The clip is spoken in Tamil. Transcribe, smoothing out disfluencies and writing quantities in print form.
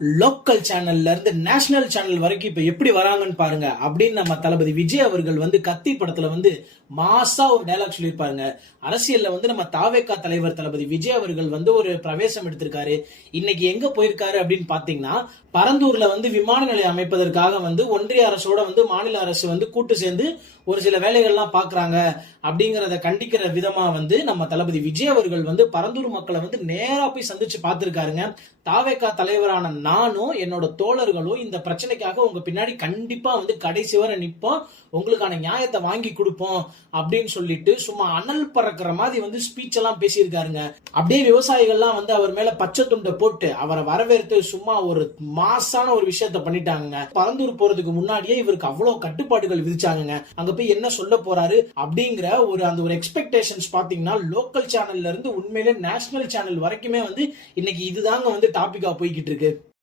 லோக்கல் சேனல்ல இருந்து நேஷனல் சேனல் வரைக்கும் இப்ப எப்படி வராங்கன்னு பாருங்க அப்படின்னு நம்ம தளபதி விஜய் அவர்கள் கத்தி படத்துல மாசா ஒரு டைலாக் சொல்லியிருப்பாருங்க. அரசியல்ல நம்ம தாவேகா தலைவர் தளபதி விஜய் அவர்கள் ஒரு பிரவேசம் எடுத்திருக்காரு. இன்னைக்கு எங்க போயிருக்காரு அப்படின்னு பாத்தீங்கன்னா, பரந்தூர்ல விமான நிலையம் அமைப்பதற்காக ஒன்றிய அரசோட மாநில அரசு கூட்டு சேர்ந்து ஒரு சில வேலைகள்லாம் பாக்குறாங்க அப்படிங்கறத கண்டிக்கிற விதமா நம்ம தளபதி விஜய் அவர்கள் பரந்தூர் மக்களை நேரா போய் சந்திச்சு பார்த்திருக்காருங்க. தாவேகா தலைவரான நானும் என்னோட தோழர்களும் இந்த பிரச்சனைக்காக உங்க பின்னாடி கண்டிப்பா கடைசி வரை நிப்போம், உங்களுக்கான நியாயத்தை வாங்கி கொடுப்போம் அப்படின்னு சொல்லிட்டு சும்மா அனல் பறக்கிற மாதிரி ஸ்பீச் எல்லாம் பேசியிருக்காருங்க. அப்படியே விவசாயிகள்லாம் அவர் மேல பச்சை துண்டை போட்டு அவரை வரவேற்று சும்மா ஒரு மாசான ஒரு விஷயத்த பண்ணிட்டாங்க. பரந்தூர் போறதுக்கு முன்னாடியே இவருக்கு அவ்வளவு கட்டுப்பாடுகள் விதிச்சாங்க. அங்க போய் என்ன சொல்ல போறாரு அப்படிங்கிற அந்த ஒரு எக்ஸ்பெக்டேஷன்ஸ் பாத்தீங்கன்னா, லோக்கல் சேனல்ல இருந்து உண்மையிலே நேஷனல் சேனல் வரைக்குமே இன்னைக்கு இதுதாங்க டாபிக்கா போய்கிட்டு இருக்கு.